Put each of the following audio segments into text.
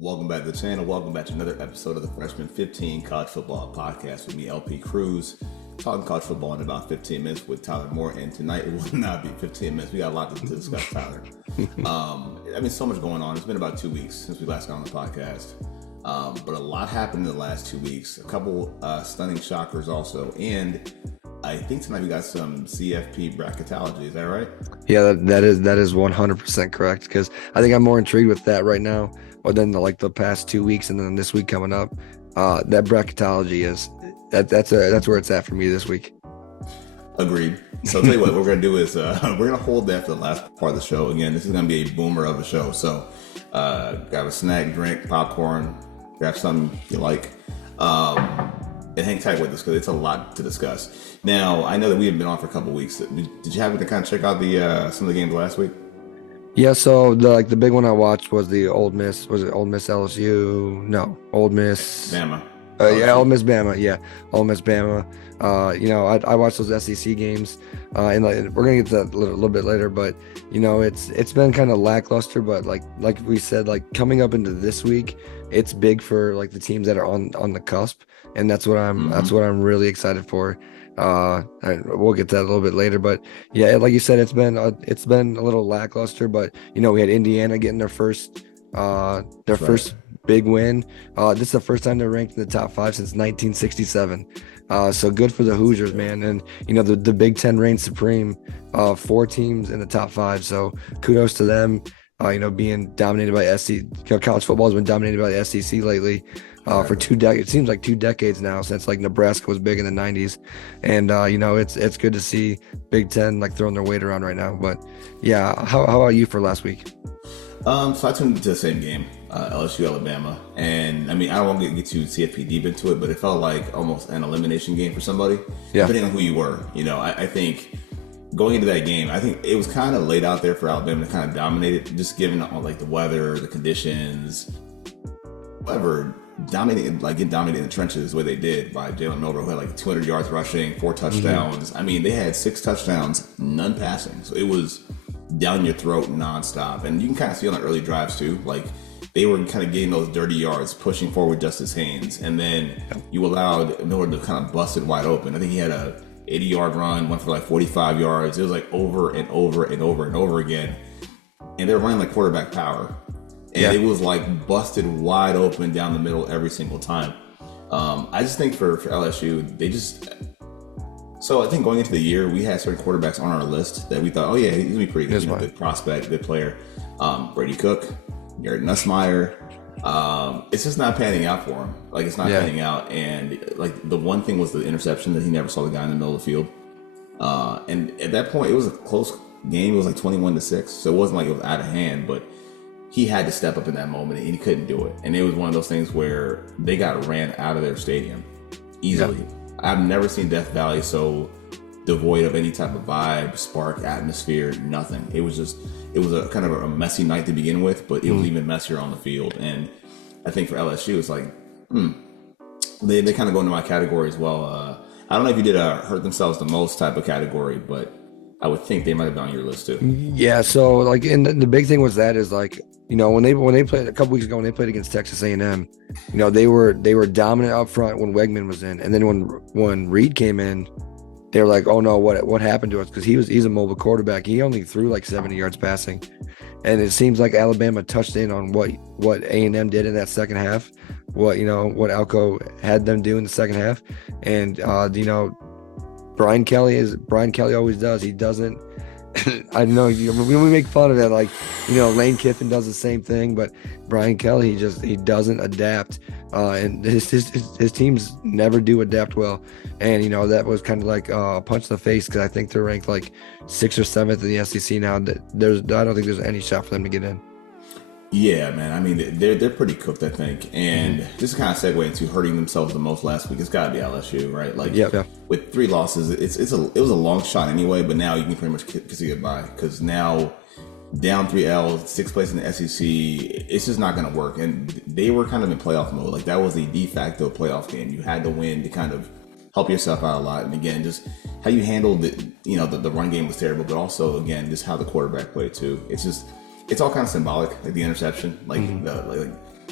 Welcome back to the channel. Welcome back to another episode of the Freshman 15 College Football Podcast with me, LP Cruz, talking college football in about 15 minutes with Tyler Moore. And tonight it will not be 15 minutes. We got a lot to discuss, Tyler. So much going on. It's been about 2 weeks since we last got on the podcast. But a lot happened in the last 2 weeks. A couple stunning shockers also. And I think tonight we got some CFP bracketology. Is that right? Yeah, that is 100% correct, because I think I'm more intrigued with that right now, or than the past 2 weeks, and then this week coming up. That bracketology that's where it's at for me this week. Agreed. So I'll tell you what we're gonna do is we're gonna hold that for the last part of the show. Again, this is gonna be a boomer of a show. So grab a snack, drink, popcorn, grab something you like, and hang tight with us because it's a lot to discuss. Now, I know that we have been on for a couple weeks. Did you happen to kind of check out the some of the games last week? Yeah, so the big one I watched was the Ole Miss. Was it Ole Miss LSU? No, Ole Miss Bama. Ole Miss Bama. Yeah, Ole Miss Bama. I watched those SEC games, and we're gonna get to that a little bit later. But it's been kind of lackluster. But like we said, coming up into this week, it's big for the teams that are on the cusp, and that's what I'm really excited for. We'll get to that a little bit later, but yeah, like you said, it's been a little lackluster. But we had Indiana getting their first big win. This is the first time they're ranked in the top 5 since 1967. So good for the Hoosiers, man. And the Big Ten reigns supreme. 4 teams in the top 5. So kudos to them. Being dominated by SEC. College football has been dominated by the SEC lately. For 2 decades, it seems like 2 decades now, since Nebraska was big in the 90s, and it's good to see Big Ten throwing their weight around right now. But yeah, how about you for last week? So I tuned into the same game, LSU Alabama, and I don't want to get too CFP deep into it, but it felt like almost an elimination game for somebody, depending on who you were. I think going into that game, I think it was kind of laid out there for Alabama to kind of dominate it, just given all the weather, the conditions, whatever. Get dominated in the trenches the way they did by Jalen Milroe, who had 200 yards rushing, 4 touchdowns. Mm-hmm. They had 6 touchdowns, none passing. So it was down your throat nonstop. And you can kind of see on the early drives too, they were kind of getting those dirty yards, pushing forward Justice Haynes. And then you allowed Miller to kind of bust it wide open. I think he had a 80-yard run, went for 45 yards. It was over and over and over and over again. And they were running quarterback power. And it was busted wide open down the middle every single time. I just think for LSU, so I think going into the year, we had certain quarterbacks on our list that we thought, he's going to be pretty good. Good prospect, good player. Brady Cook, Garrett Nussmeier. It's just not panning out for him. It's not panning out. And the one thing was the interception that he never saw the guy in the middle of the field. And at that point, it was a close game. It was 21-6. So it wasn't it was out of hand, but he had to step up in that moment, and he couldn't do it. And it was one of those things where they got ran out of their stadium easily. Yeah. I've never seen Death Valley so devoid of any type of vibe, spark, atmosphere, nothing. It was a kind of a messy night to begin with, but it was even messier on the field. And I think for LSU, it's they kind of go into my category as well. I don't know if you did a hurt themselves the most type of category, but I would think they might have been on your list too. Yeah, so and the big thing was that is when they played a couple weeks ago, when they played against Texas A&M, they were dominant up front when Wegman was in, and then when Reed came in, they were like, oh no, what happened to us? Because he's a mobile quarterback. He only threw 70 yards passing, and it seems like Alabama touched in on what A&M did in that second half, what Alco had them do in the second half, and Brian Kelly always does. He doesn't. I know we make fun of that, Lane Kiffin does the same thing, but Brian Kelly he doesn't adapt, and his teams never do adapt well, and that was kind of a punch in the face, because I think they're ranked 6th or 7th in the SEC now. I don't think there's any shot for them to get in. Yeah, man. They're pretty cooked, I think. And just to kind of segue into hurting themselves the most last week, it's got to be LSU, right? With 3 losses, it was a long shot anyway, but now you can pretty much kiss it goodbye, because now down 3 L's, 6th place in the SEC, it's just not going to work. And they were kind of in playoff mode. That was the de facto playoff game. You had to win to kind of help yourself out a lot. And again, just how you handled the run game was terrible, but also, again, just how the quarterback played too. It's just it's all kind of symbolic, like the interception, like like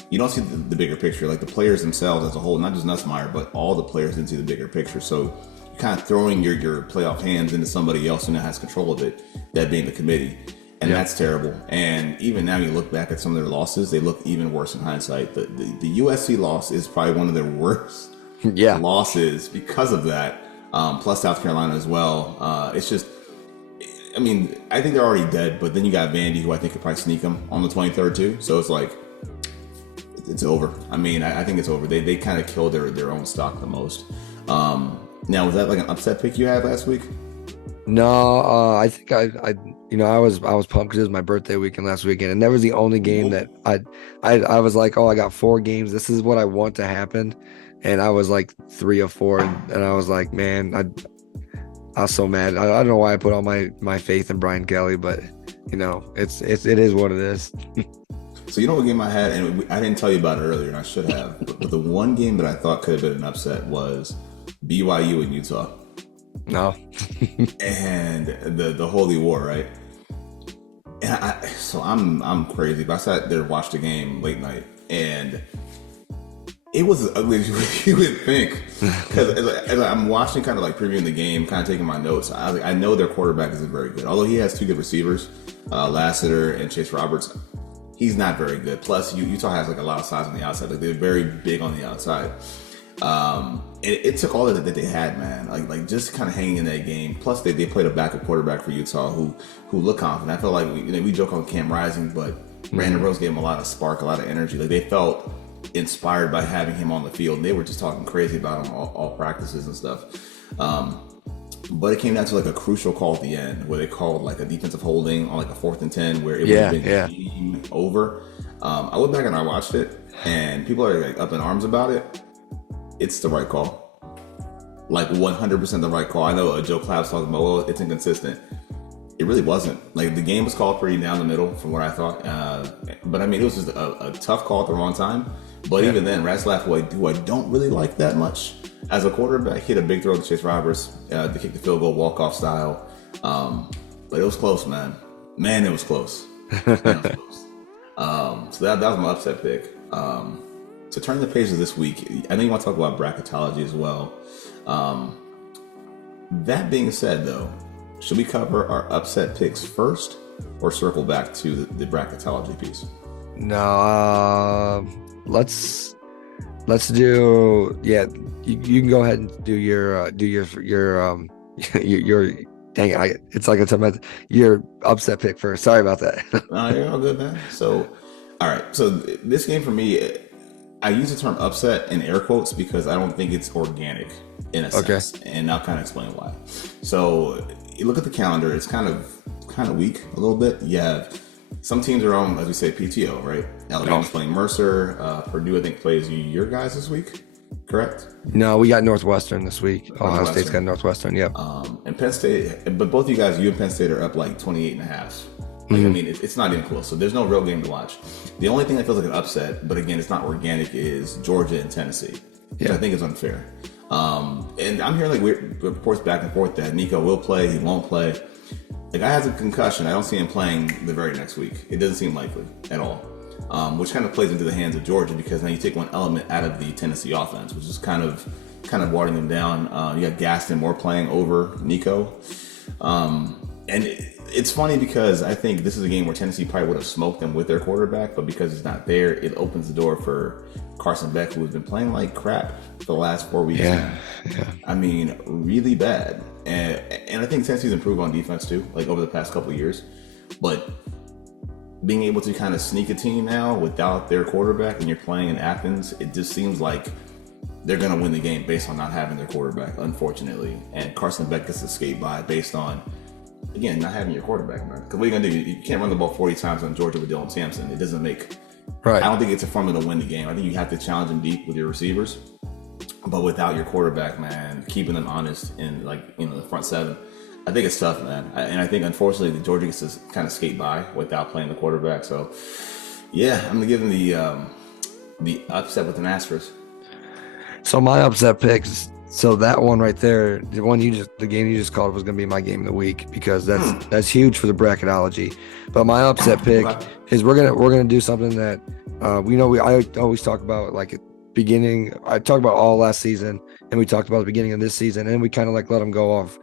you don't see the bigger picture, like the players themselves as a whole, not just Nussmeier, but all the players didn't see the bigger picture. So you're kind of throwing your playoff hands into somebody else who now has control of it, that being the committee. And that's terrible. And even now, you look back at some of their losses, they look even worse in hindsight. The USC loss is probably one of their worst losses because of that. Plus South Carolina as well. It's just, I mean, I think they're already dead, but then you got Vandy, who I think could probably sneak them on the 23rd too. So it's like, it's over. I mean, I think it's over. They kind of killed their own stock the most. Now, was that like an upset pick you had last week? No, I think I was pumped because it was my birthday weekend last weekend, and that was the only game that I was like, oh, I got 4 games. This is what I want to happen, and I was like 3 of 4, and I was like, man, I was so mad. I don't know why I put all my faith in Brian Kelly, but it is what it is. So you know what game I had, and I didn't tell you about it earlier, and I should have. But the one game that I thought could have been an upset was BYU and Utah. No. And the Holy War, right? And so I'm crazy, but I sat there, watched the game late night, and it was as ugly as you would think. Because as I'm watching, kind of like previewing the game, kind of taking my notes, I know their quarterback isn't very good. Although he has 2 good receivers, Lassiter and Chase Roberts, he's not very good. Plus, Utah has like a lot of size on the outside. Like they're very big on the outside. It took all that they had, man. Like just kind of hanging in that game. Plus, they played a backup quarterback for Utah who looked confident. I feel like we joke on Cam Rising, but Brandon Rose gave him a lot of spark, a lot of energy. Like they felt inspired by having him on the field. And they were just talking crazy about him all practices and stuff. But it came down to like a crucial call at the end where they called like a defensive holding on like a 4th and 10 where it would have been game over. I went back and I watched it, and people are like up in arms about it. It's the right call. Like 100% the right call. I know Joe Clapp's talking about, well, it's inconsistent. It really wasn't. Like the game was called pretty down the middle from what I thought. But I mean, it was just a tough call at the wrong time. But even then, Ratzlaff, who I don't really like that much as a quarterback, hit a big throw to Chase Roberts to kick the field goal walk-off style. But it was close, man. Man, it was close. So that was my upset pick. To turn the page of this week, I know you want to talk about bracketology as well. That being said, though, should we cover our upset picks first or circle back to the bracketology piece? No, let's do. Yeah, you can go ahead and do your dang it, it's like it's about your upset pick first. Sorry about that. You're all good, man. So, all right. So this game for me, I use the term upset in air quotes because I don't think it's organic in a sense. And I'll kind of explain why. So you look at the calendar, it's kind of weak a little bit. You have some teams are on, as we say, PTO, right? Alabama's playing Mercer. Purdue, I think, plays your guys this week, correct? No, we got Northwestern this week. Ohio State's got Northwestern, yep. And Penn State, but both of you guys, you and Penn State are up like 28 and a half. Like, I mean, it's not even close. So there's no real game to watch. The only thing that feels like an upset, but again, it's not organic, is Georgia and Tennessee, which I think is unfair. And I'm hearing like weird reports back and forth that Nico will play, he won't play. The guy has a concussion. I don't see him playing the very next week. It doesn't seem likely at all, which kind of plays into the hands of Georgia because now you take one element out of the Tennessee offense, which is kind of watering them down. You got Gaston Moore playing over Nico. And it's funny because I think this is a game where Tennessee probably would have smoked them with their quarterback, but because it's not there, it opens the door for Carson Beck, who has been playing like crap for the last 4 weeks. Yeah. I mean, really bad. And I think Tennessee's improved on defense too, like over the past couple of years. But being able to kind of sneak a team now without their quarterback and you're playing in Athens, it just seems like they're going to win the game based on not having their quarterback, unfortunately. And Carson Beck gets to skate by based on, again, not having your quarterback, man. Because what are you going to do? You can't run the ball 40 times on Georgia with Dylan Sampson. It doesn't make... Right. I don't think it's a formula to win the game. I think you have to challenge them deep with your receivers. But without your quarterback, man, keeping them honest in, like, the front seven, I think it's tough, man. And I think, unfortunately, Georgia gets to kind of skate by without playing the quarterback. So, yeah, I'm going to give them the upset with an asterisk. So my upset picks, So that one right there, the game you just called was going to be my game of the week because that's huge for the bracketology. But my upset pick is we're gonna do something that I always talk about like at beginning. I talked about all last season, and we talked about the beginning of this season, and we kind of like let them go off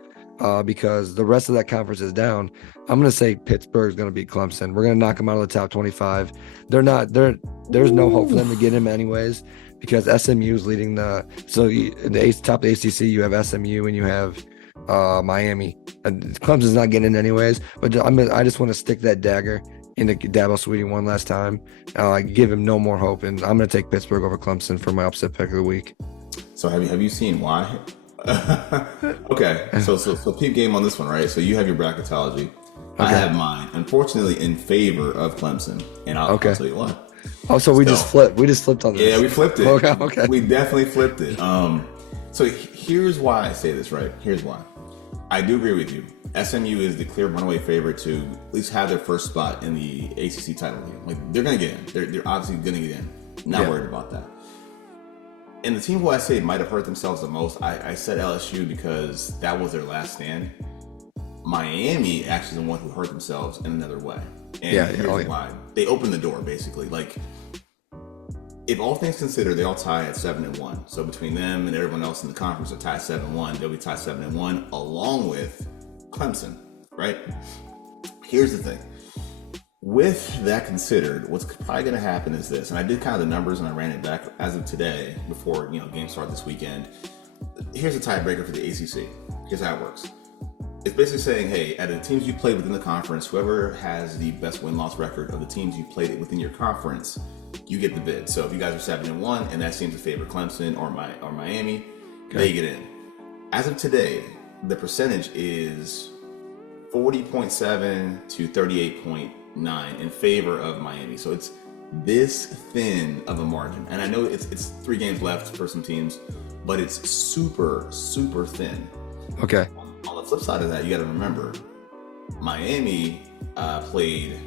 because the rest of that conference is down. I'm gonna say Pittsburgh's gonna beat Clemson. We're gonna knock them out of the top 25. There's no hope for them to get him anyways. Because SMU is leading in the top of the ACC, you have SMU and you have Miami. Clemson's not getting in anyways, but I just want to stick that dagger into Dabo Swinney one last time. Give him no more hope, and I'm going to take Pittsburgh over Clemson for my upset pick of the week. So have you seen why? Okay, so peep game on this one, right? So you have your bracketology. Okay. I have mine, unfortunately, in favor of Clemson, and I'll tell you why. Oh, so we just flipped. We just flipped on this. Yeah, we flipped it. Okay. We definitely flipped it. So here's why I say this, right? Here's why. I do agree with you. SMU is the clear runaway favorite to at least have their first spot in the ACC title game. Like, they're going to get in. They're obviously going to get in. Not worried about that. And the team who I say might have hurt themselves the most, I said LSU because that was their last stand. Miami actually is the one who hurt themselves in another way. And here's why. They opened the door, basically. Like, if all things considered, they all tie at 7-1. So between them and everyone else in the conference are tied 7-1. They'll be tied 7-1 along with Clemson, right? Here's the thing. With that considered, what's probably going to happen is this, and I did kind of the numbers and I ran it back as of today before games start this weekend. Here's a tiebreaker for the ACC. Here's how it works. It's basically saying, hey, out of the teams you played within the conference, whoever has the best win-loss record of the teams you played within your conference, you get the bid. So if you guys are 7-1 and that seems to favor Clemson or Miami, they get in. As of today, the percentage is 40.7 to 38.9 in favor of Miami. So it's this thin of a margin. And I know it's 3 games left for some teams, but it's super, super thin. Okay. On the flip side of that, you got to remember, Miami played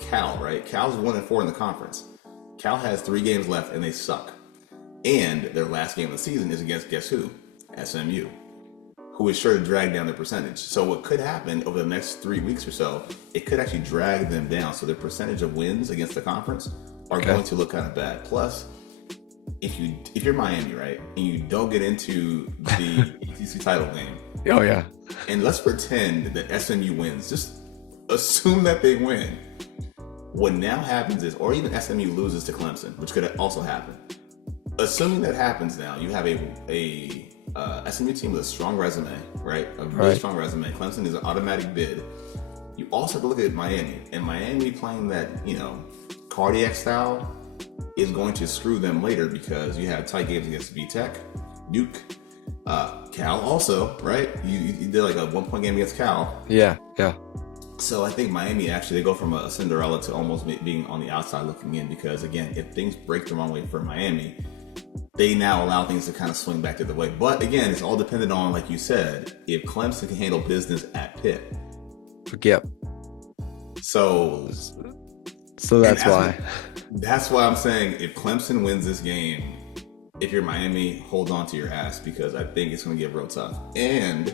Cal, right? Cal's 1-4 in the conference. Cal has 3 games left and they suck. And their last game of the season is against, guess who? SMU, who is sure to drag down their percentage. So what could happen over the next 3 weeks or so, it could actually drag them down. So their percentage of wins against the conference are going to look kind of bad. Plus, if you're Miami, right, and you don't get into the ACC title game, and let's pretend that SMU wins, just assume that they win. What now happens is, or even SMU loses to Clemson, which could also happen. Assuming that happens now, you have a SMU team with a strong resume, right? A really strong resume. Clemson is an automatic bid. You also have to look at Miami, and Miami playing that, cardiac style is going to screw them later because you have tight games against VTech, Duke, Cal also, right? You did like a 1-point game against Cal. Yeah. So I think Miami actually, they go from a Cinderella to almost being on the outside looking in because, again, if things break the wrong way for Miami, they now allow things to kind of swing back the other way. But again, it's all dependent on, like you said, if Clemson can handle business at Pitt. Yep. So that's why. That's why I'm saying if Clemson wins this game, if you're Miami, hold on to your ass because I think it's going to get real tough. And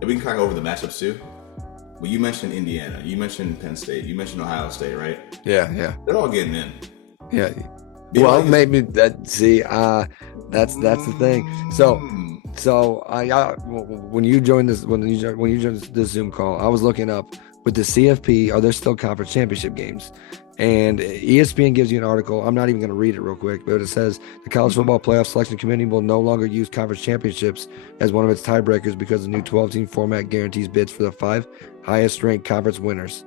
if we can kind of go over the matchups too. Well, you mentioned Indiana, you mentioned Penn State, you mentioned Ohio State, right? Yeah. They're all getting in. Yeah. Well, maybe that's the thing. So when you joined this Zoom call, I was looking up with the CFP, are there still conference championship games? And ESPN gives you an article. I'm not even going to read it real quick, but it says the College Football Playoff Selection Committee will no longer use conference championships as one of its tiebreakers because the new 12-team format guarantees bids for the 5 highest-ranked conference winners.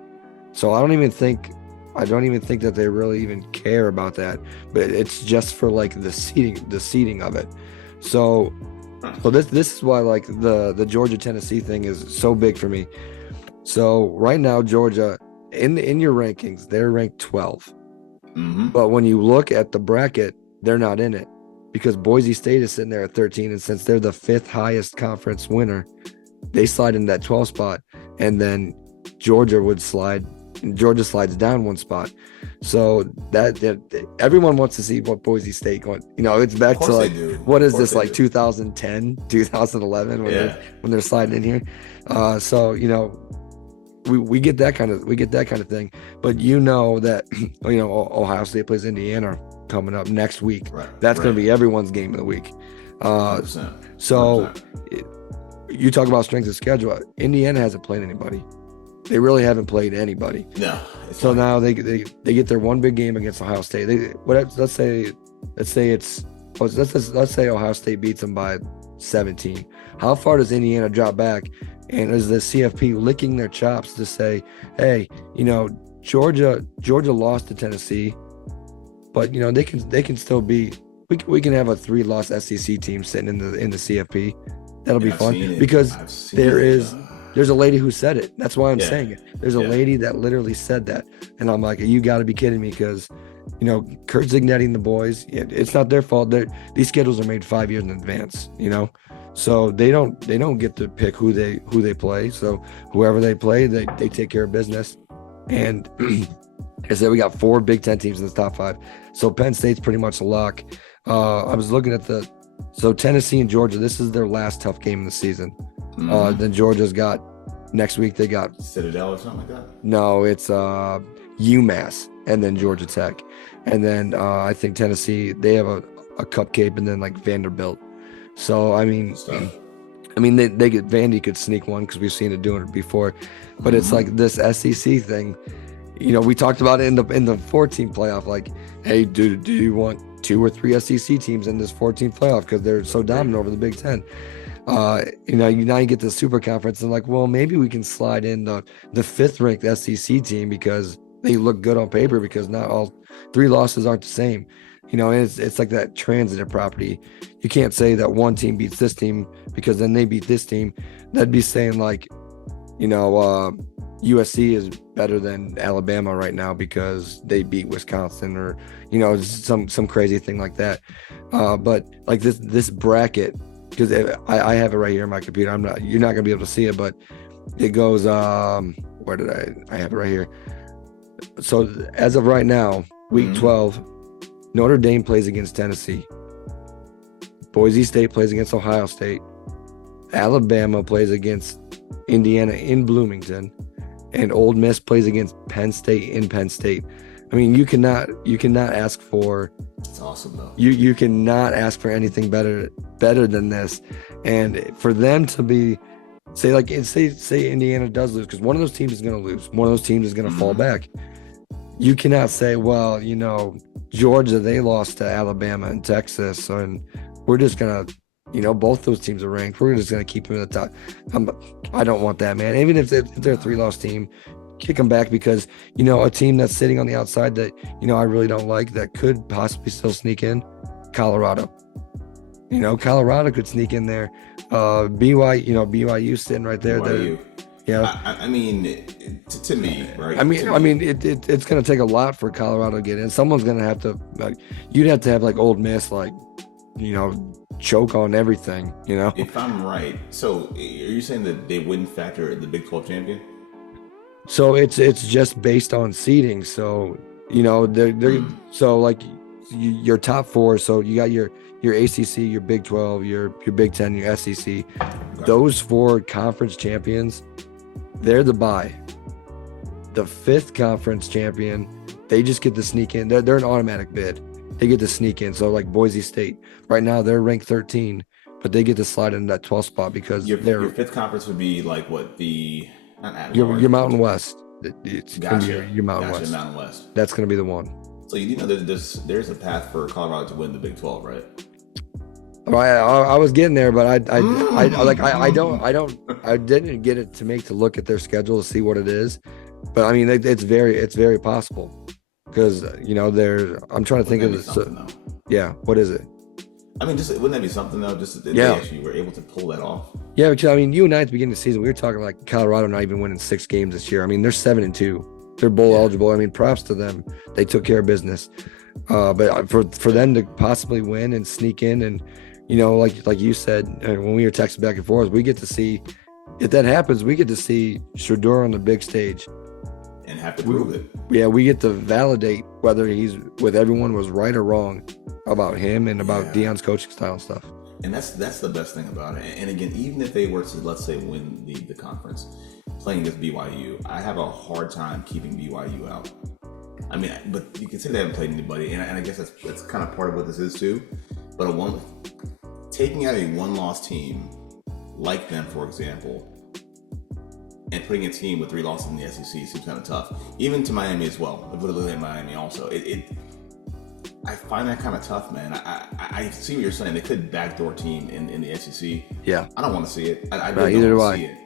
So I don't even think that they really even care about that, but it's just for like the seeding of it. So this is why like the Georgia Tennessee thing is so big for me. So right now Georgia, in your rankings, they're ranked 12. Mm-hmm. But when you look at the bracket, they're not in it because Boise State is sitting there at 13. And since they're the 5th highest conference winner, they slide in that 12 spot. And then Georgia slides down 1 spot. So that everyone wants to see what Boise State going. It's back to like what is this like 2010, 2011 when they're sliding in here. So we get that kind of thing. But that Ohio State plays Indiana coming up next week. That's going to be everyone's game of the week. 100%. So you talk about strength of schedule. Indiana hasn't played anybody. They really haven't played anybody. No. So now they get their one big game against Ohio State. Let's say Ohio State beats them by 17. How far does Indiana drop back? And is the CFP licking their chops to say, hey, Georgia lost to Tennessee, but they can still be. We can have a 3-loss SEC team sitting in the CFP. That'll be fun because there's a lady who said it. That's why I'm saying it. There's a lady that literally said that, and I'm like, you got to be kidding me, because Kurt Zignetti and the boys, it's not their fault. These schedules are made 5 years in advance. So they don't get to pick who they play. So whoever they play, they take care of business. And I said we got 4 Big Ten teams in the top 5. So Penn State's pretty much a lock. I was looking at so Tennessee and Georgia, this is their last tough game of the season. Then Georgia's got next week, they got Citadel or something like that. No, it's UMass and then Georgia Tech, and then I think Tennessee, they have a cupcake, and then like Vanderbilt. So I mean they get Vandy could sneak one because we've seen it doing it before, but it's like this SEC thing. We talked about it in the 14 playoff. Like, hey, do you want 2 or 3 SEC teams in this 14 playoff because they're so dominant over the Big Ten? Now you get the super conference and like, well, maybe we can slide in the 5th ranked SEC team because they look good on paper, because not all 3 losses aren't the same. And it's like that transitive property. You can't say that one team beats this team because then they beat this team. That'd be saying like, USC is better than Alabama right now because they beat Wisconsin, or some crazy thing like that. But like this bracket, because I have it right here on my computer. You're not gonna be able to see it, but it goes. Where did I have it right here? So as of right now, week 12, Notre Dame plays against Tennessee. Boise State plays against Ohio State. Alabama plays against Indiana in Bloomington, and Ole Miss plays against Penn State in Penn State. I mean, you cannot ask for. It's awesome though. You cannot ask for anything better than this, and for them to be say Indiana does lose, because one of those teams is going to lose. One of those teams is going to fall back. You cannot say, well, Georgia, they lost to Alabama and Texas, and we're just going to, both those teams are ranked. We're just going to keep them in the top. I don't want that, man. Even if they're a 3-loss team, kick them back, because, a team that's sitting on the outside that, I really don't like, that could possibly still sneak in, Colorado. Colorado could sneak in there. BYU sitting right there. BYU. I mean, to me, right? I mean, it's going to take a lot for Colorado to get in. Someone's going to have to, you'd have to have like Ole Miss, choke on everything, If I'm right, so are you saying that they wouldn't factor the Big 12 champion? So it's just based on seeding. So they're so like your top 4. So you got your ACC, your Big 12, your Big 10, your SEC. Okay. Those 4 conference champions, they're the bye. The 5th conference champion, they just get to sneak in. They're an automatic bid. They get to sneak in. So like Boise State, right now they're ranked 13, but they get to slide into that 12th spot because your 5th conference would be like what, your Mountain West. It's gotcha. Your Mountain West. Mountain West. That's going to be the one. So there's a path for Colorado to win the Big 12, right? I was getting there, but I didn't get it to look at their schedule to see what it is, but I mean it's very possible, because I'm trying to think of it. Yeah, what is it? I mean, wouldn't that be something though? Just that they actually were able to pull that off. Yeah, because I mean, you and I at the beginning of the season, we were talking like Colorado not even winning 6 games this year. I mean, they're 7-2. They're bowl eligible. I mean, props to them. They took care of business. But for them to possibly win and sneak in, and like you said, when we were texting back and forth, we get to see, if that happens, we get to see Shedeur on the big stage. and have to prove it. Yeah, we get to validate whether he's with everyone was right or wrong about him and about Deion's coaching style and stuff. And that's the best thing about it. And again, even if they were to, let's say, win the conference, playing against BYU, I have a hard time keeping BYU out. I mean, but you can say they haven't played anybody, and I guess that's kind of part of what this is too. But taking out a one-loss team like them, for example, and putting a team with 3 losses in the SEC seems kind of tough. Even to Miami as well. If we're looking at Miami also, I find that kind of tough, man. I see what you're saying. They could backdoor team in the SEC. Yeah. I don't want to see it. I really don't don't want to see it.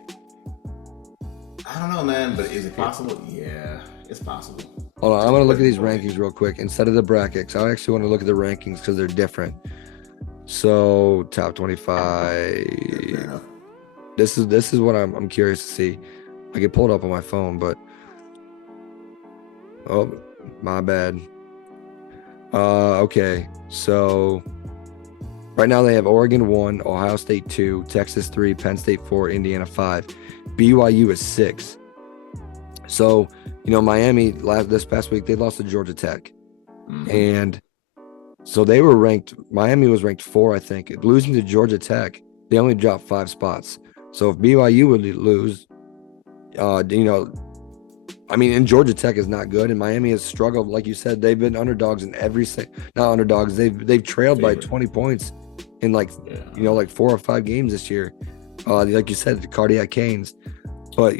I don't know, man, but is it possible? Yeah, it's possible. Hold on, I'm going to look at these rankings real quick instead of the brackets. I actually want to look at the rankings because they're different. So, top 25. Fair enough. This is what I'm curious to see. I get pulled up on my phone, but oh, my bad. Okay, so right now they have Oregon 1, Ohio State 2, Texas 3, Penn State 4, Indiana 5. BYU is 6. So, Miami this past week, they lost to Georgia Tech. Mm-hmm. And so they were Miami was ranked 4, I think. Losing to Georgia Tech, they only dropped 5 spots. So if BYU would lose, and Georgia Tech is not good, and Miami has struggled. Like you said, they've been underdogs in not underdogs. They've trailed by 20 points in 4 or 5 games this year. Like you said, the Cardiac Canes. But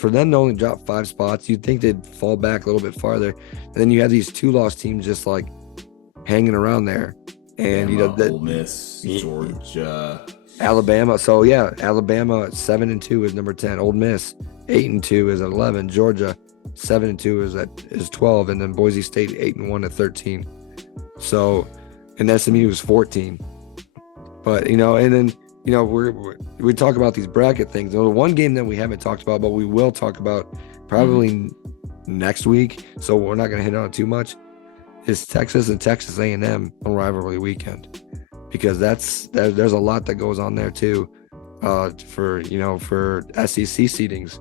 for them to only drop 5 spots, you'd think they'd fall back a little bit farther. And then you have these 2-loss teams just like hanging around there, and Ole Miss, Georgia, Alabama. So yeah, Alabama 7-2 is number 10. Ole Miss 8-2 is at 11. Georgia 7-2 is 12, and then Boise State 8-1 at 13. So, and SMU is 14. But and then we talk about these bracket things. The one game that we haven't talked about, but we will talk about probably next week. So we're not going to hit on it too much. Is Texas and Texas A&M on rivalry weekend, because there's a lot that goes on there too, for SEC seedings.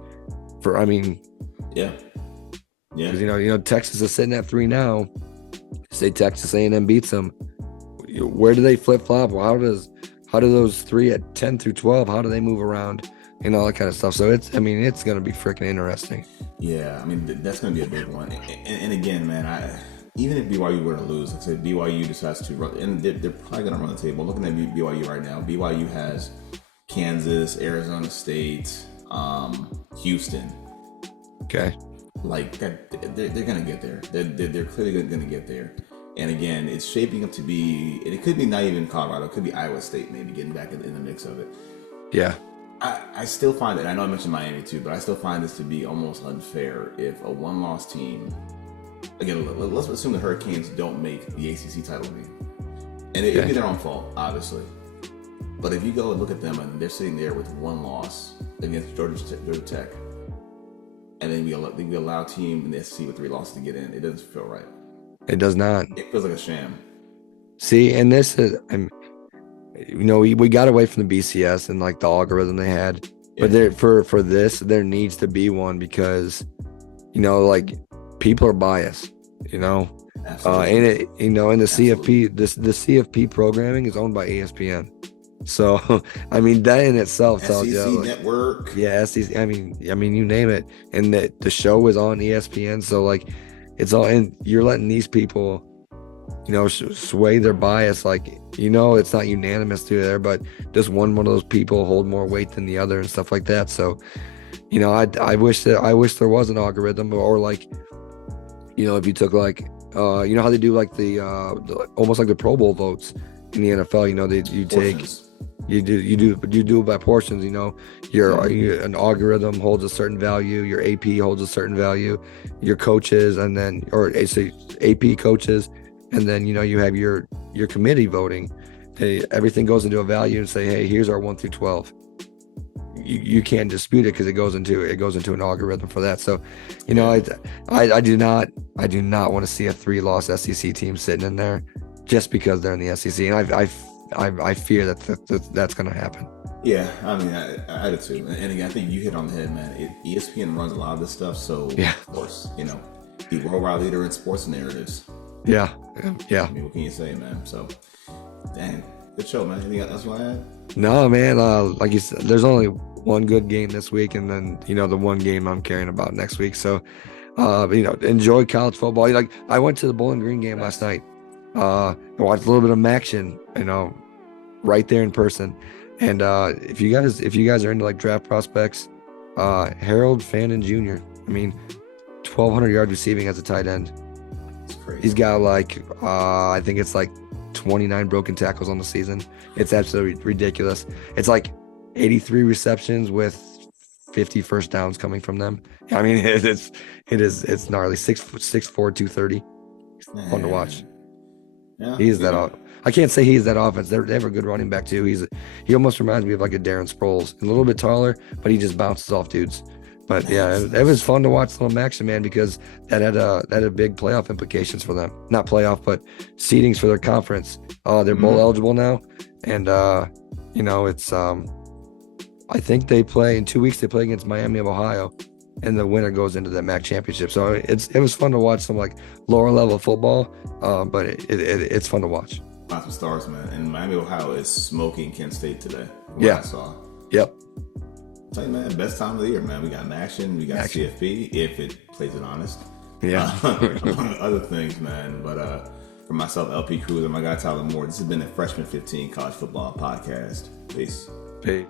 Because Texas is sitting at 3 now. Say Texas A&M beats them, where do they flip flop? How do those 3 at 10 through 12? How do they move around and all that kind of stuff? So it's going to be freaking interesting. Yeah, that's going to be a big one. And again, man, even if BYU were to lose, let's say BYU decides to run, and they're probably going to run the table. Looking at BYU right now, BYU has Kansas, Arizona State, Houston. Okay. Like that, they're going to get there. They're clearly going to get there. And again, it's shaping up to be, and it could be not even Colorado, it could be Iowa State maybe getting back in the mix of it. Yeah. I still find it, I know I mentioned Miami too, but I still find this to be almost unfair if a one-loss team, again, let's assume the Hurricanes don't make the ACC title game. And it'd be their own fault, obviously. But if you go and look at them and they're sitting there with 1 loss against Georgia Tech, and then we allow a team in the SEC with 3 losses to get in, it doesn't feel right. It does not. It feels like a sham. See, and this is, we got away from the BCS and like the algorithm they had, but for this, there needs to be one, because, people are biased, Absolutely. and it, and the CFP, the CFP programming is owned by ESPN. So, that in itself tells you. SEC Network. Yeah, SEC. You name it, and the show is on ESPN. So it's all, and you're letting these people, sway their bias. It's not unanimous through there, but just one of those people hold more weight than the other and stuff like that. So, I wish there was an algorithm, or if you took how they do the almost like the Pro Bowl votes in the NFL. You do it by portions. An algorithm holds a certain value, your AP holds a certain value, your coaches, and then AP coaches, and then you have your committee voting. Everything goes into a value and say, hey, here's our 1 through 12. You can't dispute it because it goes into an algorithm for that. So, I do not want to see a 3-loss SEC team sitting in there just because they're in the SEC, and I fear that's going to happen. Yeah, I mean, I do too. And again, I think you hit on the head, man. ESPN runs a lot of this stuff, so Yeah. of course, the worldwide leader in sports narratives. Yeah. I mean, what can you say, man? So, dang, good show, man. Anything else you want to add? No, man. Like you said, there's only one good game this week, and then the one game I'm caring about next week. So, enjoy college football. Like I went to the Bowling Green game last night. I watched a little bit of action, right there in person. And if you guys are into like draft prospects, Harold Fannin Jr. I mean, 1,200 yard receiving as a tight end. It's crazy. He's got like I think it's like 29 broken tackles on the season. It's absolutely ridiculous. It's like 83 receptions with 50 first downs coming from them. I mean, it's gnarly. 6'4", 230. It's fun to watch. Yeah, He's that. I can't say he's that offense. They have a good running back too. He almost reminds me of like a Darren Sproles, a little bit taller, but he just bounces off dudes. But yeah, it was fun to watch some action, man, because that had big playoff implications for them. Not playoff, but seedings for their conference. They're bowl eligible now, and it's I think they play in 2 weeks. They play against Miami of Ohio, and the winner goes into the MAC championship. So it was fun to watch some like lower level football, but it's fun to watch. Lots of stars, man. And Miami, Ohio is smoking Kent State today. Yeah. I saw. Yep. I'll tell you, man, best time of the year, man. We got action. We got CFP, if it plays it honest. Yeah. Among other things, man. But for myself, LP Cruz, and my guy Tyler Moore, this has been a Freshman 15 College Football Podcast. Peace. Peace.